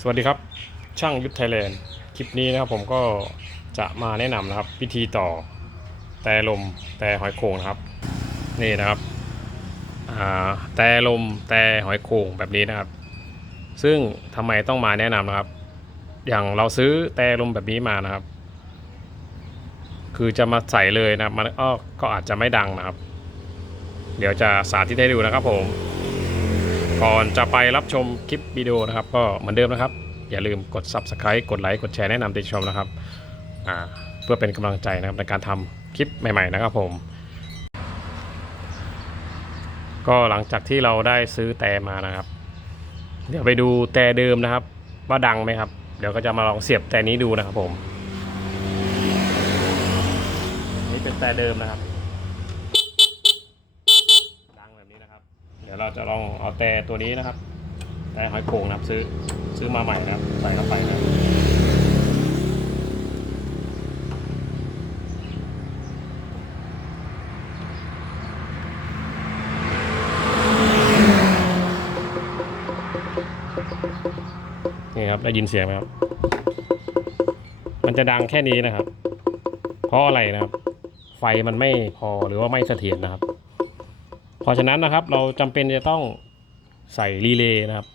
สวัสดีครับ ช่างยุทธไทยแลนด์คลิปนี้นะครับผมก็จะมาแนะนำนะครับวิธีต่อแต่ลมแต่หอยโข่งนะครับ นี่นะครับแต่ลมแต่หอยโข่งแบบนี้นะครับ ซึ่งทำไมต้องมาแนะนำนะครับ อย่างเราซื้อแต่ลมแบบนี้มานะครับ คือจะมาใส่เลยนะครับมันก็อาจจะไม่ดังนะครับ เดี๋ยวจะสาธิตให้ดูนะครับผม ก่อนจะไปรับชมคลิปวิดีโอนะครับ ก็เหมือนเดิมนะครับ อย่าลืมกด Subscribe กดไลค์กดแชร์แนะนำติดชมนะครับเพื่อเป็นกำลังใจนะครับในการทำคลิปใหม่ ๆ นะครับผม ก็หลังจากที่เราได้ซื้อแต่มานะครับ เดี๋ยวไปดูแต่เดิมนะครับ ว่าดังไหมครับ เดี๋ยวก็จะมาลองเสียบแต่นี้ดูนะครับผม นี่เป็นแต่เดิมนะครับ ดังแบบนี้นะครับ เราจะลองเอาแต่ตัวนี้นะครับแต่หอยโข่งนะครับซื้อซื้อมาใหม่นะครับ ใส่เข้าไปนะครับนี่ครับได้ยินเสียงไหมครับ มันจะดังแค่นี้นะครับ เพราะอะไรนะครับ ไฟมันไม่พอหรือว่าไม่เสถียรนะครับ เพราะฉะนั้นนะครับเราจำเป็นจะต้องใส่รีเลย์นะครับ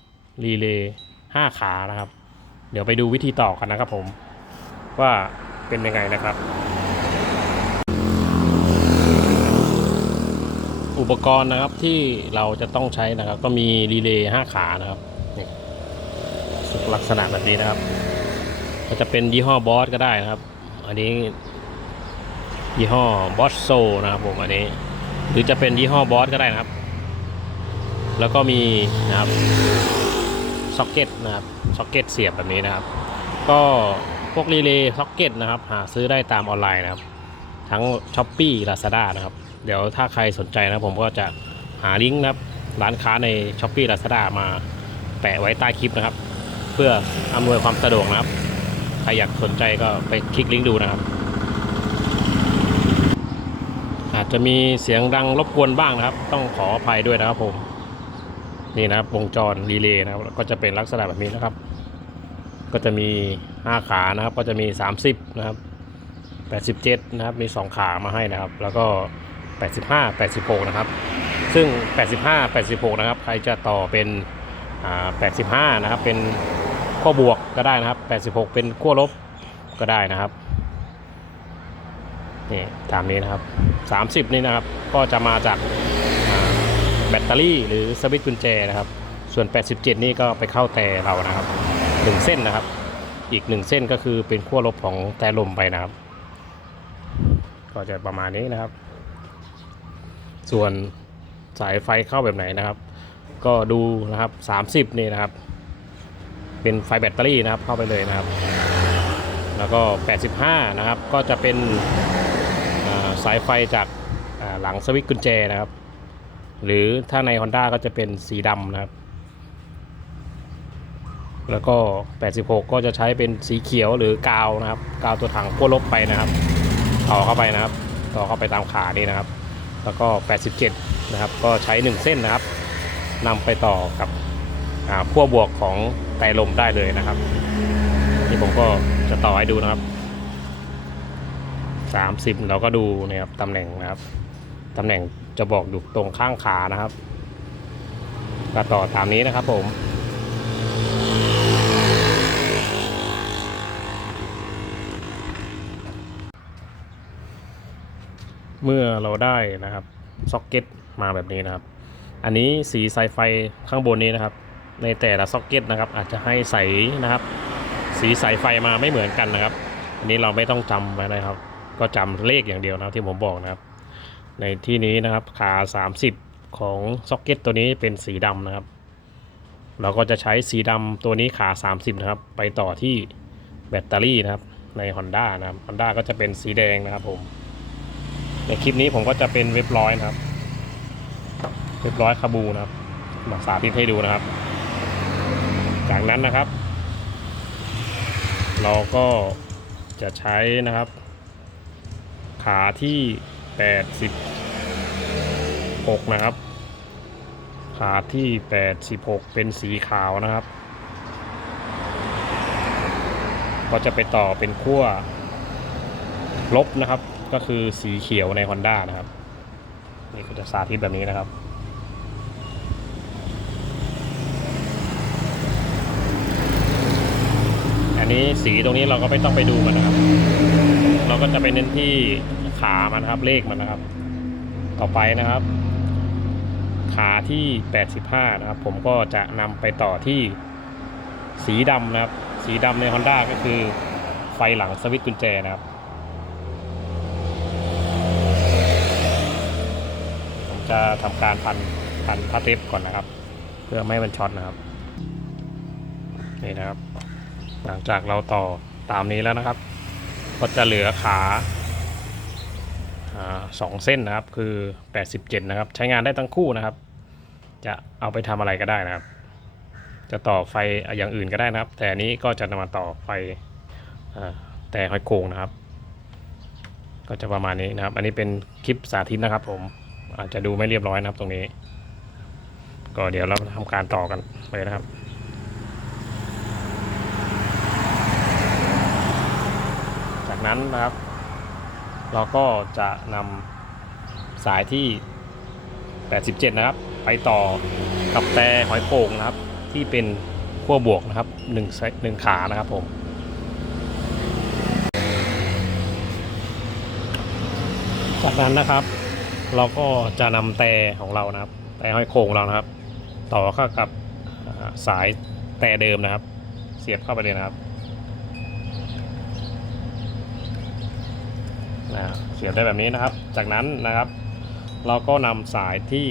รีเลย์ห้าขานะครับ เดี๋ยวไปดูวิธีต่อกันนะครับผมว่าเป็นยังไงนะครับ อุปกรณ์นะครับที่เราจะต้องใช้นะครับ ก็มีรีเลย์ห้าขานะครับนี่ลักษณะแบบนี้นะครับก็จะเป็นยี่ห้อบอสก็ได้นะครับ อันนี้ยี่ห้อบอสโซนะครับผมอันนี้ หรือจะเป็นยี่ห้อบอสก็ได้นะครับ แล้วก็มีนะครับซ็อกเก็ตนะครับซ็อกเก็ตเสียบแบบนี้นะครับ ก็พวกรีเลย์ซ็อกเก็ตนะครับ หาซื้อได้ตามออนไลน์นะครับ ทั้ง s h อ p e e Lazada นะครับ เดี๋ยวถ้าใครสนใจนะผมก็จะหาลิงก์นะครับร้านค้าใน s h อ p e e Lazada มาแปะไว้ใต้คลิปนะครับ เพื่ออำนวยความสะดวกนะครับ ใครอยากสนใจก็ไปคลิกลิงก์ดูนะครับ อาจจะมีเสียงดังรบกวนบ้างนะครับ ต้องขออภัยด้วยนะครับผมนี่นะครับวงจรรีเลย์นะครับก็จะเป็นลักษณะแบบนี้นะครับ ก็จะมี 5 ขานะครับ ก็จะมี 30 นะครับ 87 นะครับ มี 2 ขามาให้นะครับ แล้วก็ 85 86 นะครับ ซึ่ง 85 86 นะครับ ใครจะต่อเป็น 85 นะครับ เป็นขั้วบวกก็ได้นะครับ 86 เป็นขั้วลบก็ได้นะครับนี่ตามนี้นะครับ 30 นี่นะครับ ก็จะมาจากแบตเตอรี่หรือสวิตช์กุญแจนะครับ ส่วน 87 นี่ก็ไปเข้าแต่เรานะครับ 1 เส้นนะครับ อีก 1 เส้นก็คือเป็นขั้วลบของแต่ลมไปนะครับ ก็จะประมาณนี้นะครับ ส่วนสายไฟเข้าแบบไหนนะครับ ก็ดูนะครับ 30 นี่นะครับ เป็นไฟแบตเตอรี่นะครับเข้าไปเลยนะครับ แล้วก็ 85 นะครับ ก็จะเป็น สายไฟจากหลังสวิตช์กุญแจนะครับ หรือถ้าใน Honda ก็จะเป็นสีดำนะครับ แล้วก็ 86 ก็จะใช้เป็นสีเขียวหรือกาวนะครับ กาวตัวถังขั้วลบไปนะครับต่อเข้าไปนะครับ ต่อเข้าไปตามขานี่นะครับ แล้วก็ 87 นะครับ ก็ใช้ 1 เส้นนะครับนำไปต่อกับอ่าขั้วบวกของไตลมได้เลยนะครับนี่ผมก็จะต่อให้ดูนะครับ 30 เราก็ดูนะครับตำแหน่งนะครับตำแหน่งจะบอกอยู่ตรงข้างขานะครับก็ต่อตามนี้นะครับผมเมื่อเราได้นะครับซ็อกเก็ตมาแบบนี้นะครับ อันนี้สีสายไฟข้างบนนี้นะครับ ในแต่ละซ็อกเก็ตนะครับ อาจจะให้ใสนะครับ สีสายไฟมาไม่เหมือนกันนะครับ อันนี้เราไม่ต้องจำไว้นะครับ ก็จำเลขอย่างเดียวนะที่ผมบอกนะครับ ในที่นี้นะครับขา 30 ของซ็อกเก็ตตัวนี้เป็นสีดำนะครับ เราก็จะใช้สีดำตัวนี้ขา 30 นะครับ ไปต่อที่แบตเตอรี่นะครับใน Honda นะครับ Honda ก็จะเป็นสีแดงนะครับผม ในคลิปนี้ผมก็จะเป็นเว็บร้อยนะครับ เว็บร้อยคาบูนะครับมาสาธิตให้ดูนะครับ จากนั้นนะครับ เราก็จะใช้นะครับ ขาที่ 86 นะครับ ขาที่ 86 เป็นสีขาวนะครับ ก็จะไปต่อเป็นขั้วลบนะครับ ก็คือสีเขียวใน Honda นะครับ นี่ก็จะสาธิตแบบนี้นะครับอันนี้สีตรงนี้เราก็ไม่ต้องไปดูมันนะครับ ก็จะไปเน้นที่ขามันนะครับ เลขมันนะครับ ต่อไปนะครับ ขาที่ 85 นะครับ ผมก็จะนำไปต่อที่สีดำนะครับ สีดำใน Honda ก็คือไฟหลังสวิตช์กุญแจนะครับผมจะทำการพันพันผ้าเทปก่อนนะครับ เพื่อไม่ให้มันช็อตนะครับนี่นะครับ หลังจากเราต่อตามนี้แล้วนะครับ ก็จะเหลือขาสองเส้นนะครับคือ 87 นะครับ ใช้งานได้ทั้งคู่นะครับ จะเอาไปทำอะไรก็ได้นะครับ จะต่อไฟอย่างอื่นก็ได้นะครับ แต่นี้ก็จะนำมาต่อไฟอแต่หอยโขงนะครับ ก็จะประมาณนี้นะครับ อันนี้เป็นคลิปสาธิตนะครับ ผมอาจจะดูไม่เรียบร้อยนะครับตรงนี้ ก็เดี๋ยวเราทำการต่อกันเลยนะครับ จาก นั้นนะครับ เราก็จะนำสายที่ 87 นะครับ ไปต่อกับแต่หอยโป่งนะครับ ที่เป็นขั้วบวกนะครับหนึ่งไซหนึ่งขานะครับผมจากนั้นนะครับ เราก็จะนำแต่ของเรานะครับ แต่ห้อยโครงเรานะครับ ต่อเข้ากับสายแต่เดิมนะครับ เสียบเข้าไปเลยนะครับอ่า เสียบได้แบบนี้นะครับ จากนั้นนะครับ เราก็นำสายที่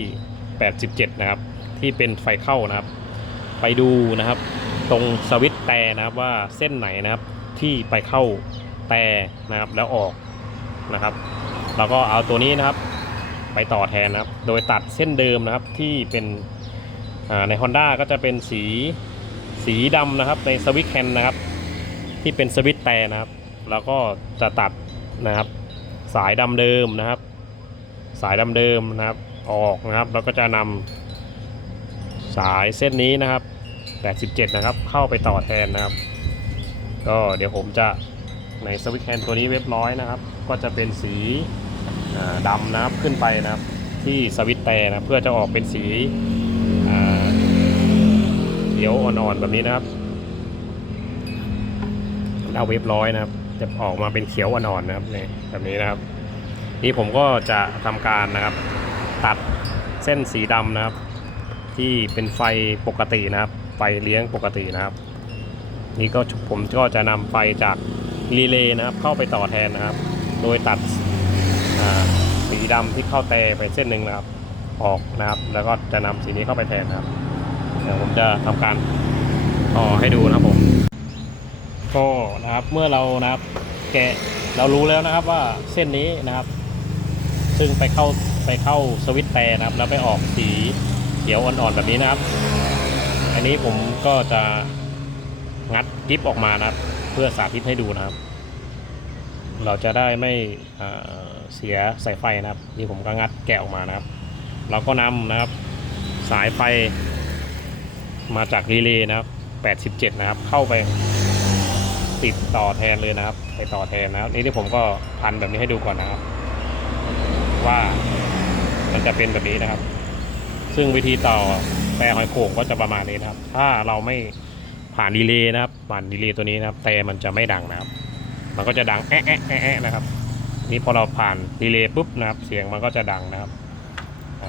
87 นะครับ ที่เป็นไฟเข้านะครับ ไปดูนะครับ ตรงสวิตช์แต่นะครับว่าเส้นไหนนะครับที่ไปเข้าแต่นะครับแล้วออกนะครับ เราก็เอาตัวนี้นะครับ ไปต่อแทนนะครับ โดยตัดเส้นเดิมนะครับที่เป็นใน Honda ก็จะเป็นสีสีดำนะครับในสวิตช์แคนนะครับ ที่เป็นสวิต์แต่นะครับ แล้วก็จะตัดนะครับ สายดำเดิมนะครับ สายดำเดิมนะครับออกนะครับ แล้วก็จะนำสายเส้นนี้นะครับ87นะครับ เข้าไปต่อแทนนะครับ ก็เดี๋ยวผมจะในสวิตแคนตัวนี้เว็บร้อยนะครับ ก็จะเป็นสีดำนะครับขึ้นไปนะครับ ที่สวิตแต่นะเพื่อจะออกเป็นสีเขียวอ่อนๆแบบนี้นะครับเอาเว็บร้อยนะครับ จะออกมาเป็นเขียวอ่อนๆนะครับนี่แบบนี้นะครับ นี่ผมก็จะทำการนะครับ ตัดเส้นสีดำนะครับ ที่เป็นไฟปกตินะครับ ไฟเลี้ยงปกตินะครับ นี่ก็ผมก็จะนำไฟจากรีเลย์นะครับ เข้าไปต่อแทนนะครับ โดยตัดสีดำที่เข้าแต่ไปเส้นหนึ่งนะครับ ออกนะครับ แล้วก็จะนำสีนี้เข้าไปแทนนะครับเดี๋ยวผมจะทำการต่อให้ดูนะครับผม ก็นะครับเมื่อเรานะครับแกะเรารู้แล้วนะครับว่าเส้นนี้นะครับ ซึ่งไปเข้าไปเข้าสวิตแต่นะครับ แล้วไปออกสีเขียวอ่อนๆแบบนี้นะครับ อันนี้ผมก็จะงัดกิฟออกมานะครับ เพื่อสาธิตให้ดูนะครับ เราจะได้ไม่เสียสายไฟนะครับ นี่ผมก็งัดแกะออกมานะครับ เราก็นำนะครับสายไฟมาจากรีเลย์นะครับ 87 นะครับ เข้าไป ติดต่อแทนเลยนะครับไปต่อแทนนะครับนี่ที่ผมก็พันแบบนี้ให้ดูก่อนนะครับ ว่ามันจะเป็นแบบนี้นะครับ ซึ่งวิธีต่อแต่หอยโข่งก็จะประมาณนี้นะครับ ถ้าเราไม่ผ่านดีเลย์นะครับผ่านดีเลย์ตัวนี้นะครับ แต่มันจะไม่ดังนะครับ มันก็จะดังแอะแอะแอะแอะนะครับ นี่พอเราผ่านดีเลย์ปุ๊บนะครับ เสียงมันก็จะดังนะครับ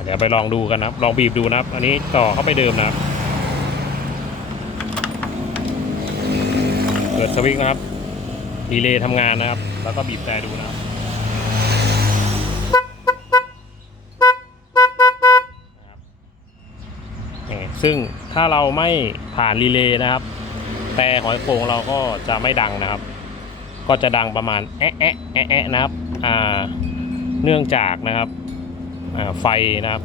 เดี๋ยวไปลองดูกันนะครับ ลองบีบดูนะครับ อันนี้ต่อเข้าไปเดิมนะครับ เปิด สวิตช์นะครับดีเลย์ทำงานนะครับ แล้วก็บีบแต่ดูนะครับซึ่งถ้าเราไม่ผ่านรีเลย์นะครับ แต่หอยโข่งเราก็จะไม่ดังนะครับ ก็จะดังประมาณแอะแอะแอะแอะนะครับอ่าเนื่องจากนะครับไฟนะครับ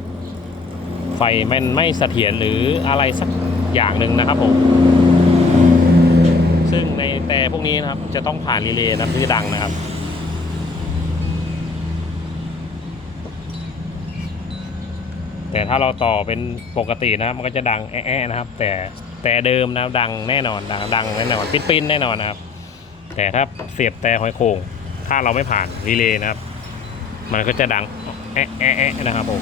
ไฟมันไม่เสถียรหรืออะไรสักอย่างหนึ่งนะครับผม ซึ่งในแต่พวกนี้นะครับจะต้องผ่านรีเลย์นะครับที่ดังนะครับแต่ถ้าเราต่อเป็นปกตินะครับมันก็จะดังแอะนะครับ แต่แต่เดิมนะดังแน่นอนดังดังแน่นอนปิ้นๆแน่นอนนะครับ แต่ถ้าเสียบแต่หอยโข่งถ้าเราไม่ผ่านรีเลย์นะครับ มันก็จะดังแอะแอะแอะนะครับผม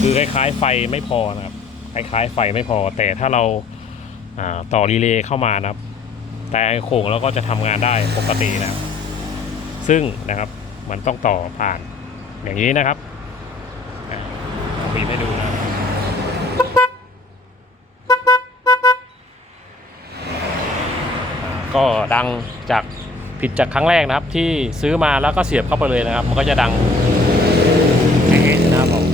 คือคล้ายๆไฟไม่พอนะครับ คล้ายๆไฟไม่พอ แต่ถ้าเราอ่าต่อรีเลย์เข้ามานะครับ แต่โข่งเราก็จะทำงานได้ปกตินะซึ่งนะครับมันต้องต่อผ่านอย่างนี้นะครับบีบให้ดูนะก็ดังจากผิดจากครั้งแรกนะครับ ที่ซื้อมาแล้วก็เสียบเข้าไปเลยนะครับ มันก็จะดังนะครับผม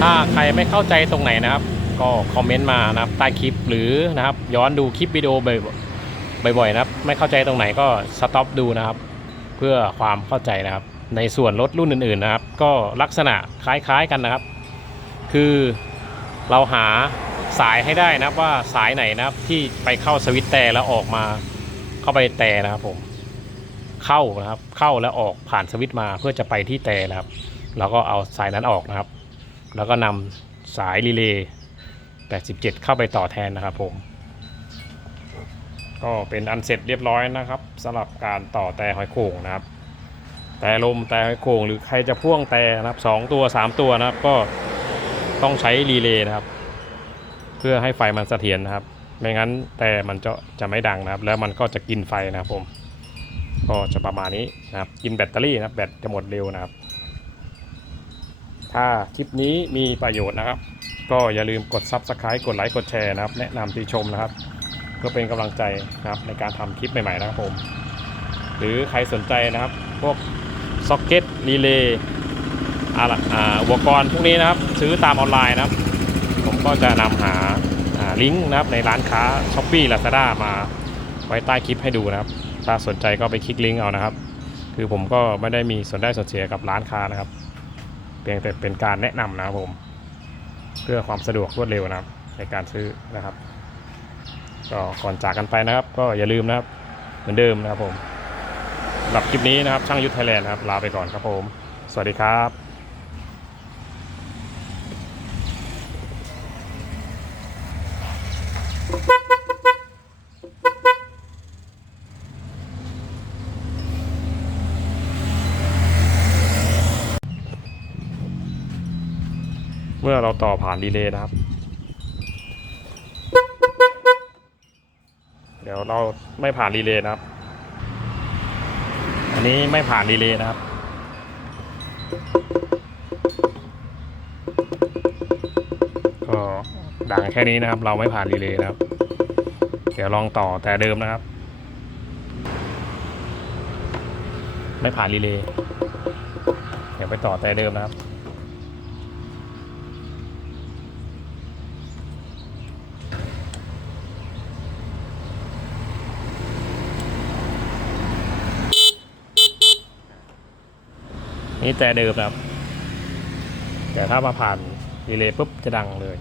ถ้าใครไม่เข้าใจตรงไหนนะครับ ก็คอมเมนต์มานะครับใต้คลิปหรือนะครับย้อนดูคลิปวิดีโอบ่อยบ่อยๆนะครับ ไม่เข้าใจตรงไหนก็สต็อปดูนะครับ เพื่อความเข้าใจนะครับ ในส่วนรถรุ่นอื่นๆนะครับ ก็ลักษณะคล้ายๆกันนะครับ คือเราหาสายให้ได้นะครับว่าสายไหนนะครับที่ไปเข้าสวิตแต่แล้วออกมาเข้าไปแต่นะครับผมเข้านะครับเข้าแล้วออกผ่านสวิตมาเพื่อจะไปที่แต่นะครับ เราก็เอาสายนั้นออกนะครับ แล้วก็นำสายรีเลย์ 87 เข้าไปต่อแทนนะครับผม ก็เป็นอันเสร็จเรียบร้อยนะครับสำหรับการต่อแต่หอยโข่งนะครับ แต่ลมแต่หอยโข่งหรือใครจะพ่วงแต่นะครับสองตัวสามตัวนะครับก็ต้องใช้รีเลย์นะครับ เพื่อให้ไฟมันเสถียรนะครับ ไม่งั้นแต่มันจะจะไม่ดังนะครับ แล้วมันก็จะกินไฟนะครับผม ก็จะประมาณนี้นะครับกินแบตเตอรี่นะครับแบตจะหมดเร็วนะครับ ถ้าคลิปนี้มีประโยชน์นะครับ ก็อย่าลืมกด Subscribe กดไลค์กดแชร์นะครับ แนะนำติชมนะครับ เพื่อเป็นกำลังใจนะครับในการทำคลิปใหม่ๆนะครับผม หรือใครสนใจนะครับ พวกซ็อกเก็ตรีเลย์อะไรอ่าอุปกรณ์พวกนี้นะครับ ซื้อตามออนไลน์นะครับ ผมก็จะนำห่าลิงก์นะครับในร้านค้า s h อ p e e Lazada มาไว้ใต้คลิปให้ดูนะครับ ถ้าสนใจก็ไปคลิกลิงก์เอานะครับ คือผมก็ไม่ได้มีส่วนได้ส่วนเสียกับร้านค้านะครับ เพียงแต่เป็นการแนะนำนะครับผม เพื่อความสะดวกรวดเร็วนะครับ ในการซื้อนะครับ ก็ก่อนจากกันไปนะครับ ก็อย่าลืมนะครับ เหมือนเดิมนะครับผมสำหรับคลิปนี้นะครับช่างยุทธไทยแลนด์นะครับลาไปก่อนครับผม สวัสดีครับ เมื่อเรา ต่อผ่านรีเลย์นะครับ เดี๋ยวเราไม่ผ่านรีเลย์นะครับ อันนี้ไม่ผ่านรีเลย์นะครับก็ดังแค่นี้นะครับ เราไม่ผ่านรีเลย์นะครับ เดี๋ยวลองต่อแต่เดิมนะครับ ไม่ผ่านรีเลย์เดี๋ยวไปต่อแต่เดิมนะครับ นี่แต่เดิมนะครับ แต่ถ้ามาผ่านรีเลย์ปุ๊บจะดังเลย